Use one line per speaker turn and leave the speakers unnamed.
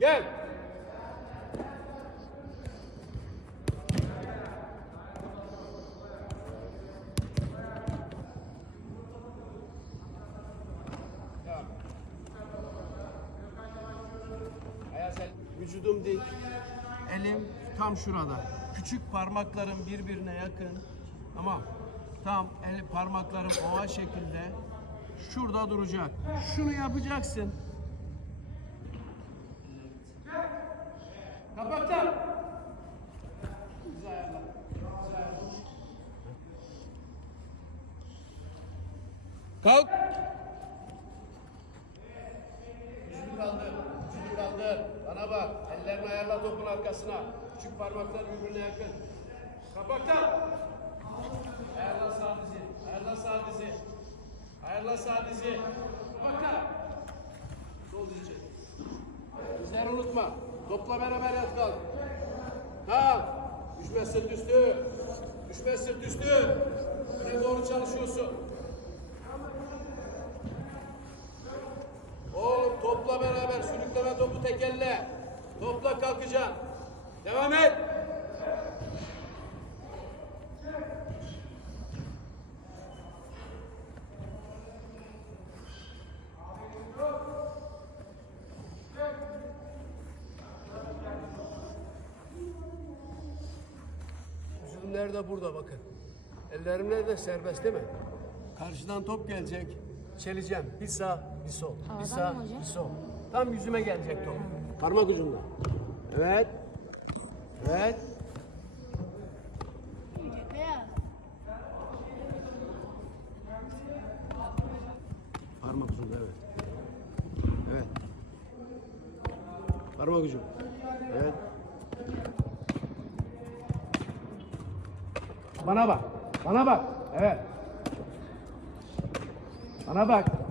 Gel. Vücudum dik. Elim tam şurada. Küçük parmaklarım birbirine yakın. Tamam. Tam el parmaklarım oval şekilde. Şurada duracak. Şunu yapacaksın. Kapattım. Güzel ayarla. Güzel ayarla. Kalk. Vücudu kaldır. Vücudu kaldır. Bana bak. Ellerini ayarla topun arkasına. Küçük parmaklar birbirine yakın. Kapattım. Ayarla sağ dizi. Ayarla sağ dizi. Ayarla sağ dizi. Kapattım. Sol dizi. Dizleri unutma. Topla beraber yat kalk. Tamam. Düşme sırt üstü. Düşme sırt üstü. Öne doğru çalışıyorsun. Oğlum topla beraber sürükleme topu tek elle. Topla kalkacaksın. Devam et. Vücudum nerede? Burada bakın. Ellerim nerede? Serbest değil mi? Karşıdan top gelecek. Çeleceğim. Bir sağ, bir sol. Bir sağ,
mı hocam?
bir sol. Tam yüzüme gelecek top. Parmak ucunda. Evet. Evet. Parmak ucunda evet. Evet. Parmak ucu. Evet. Bana bak. Bana bak. Evet. Bana bak.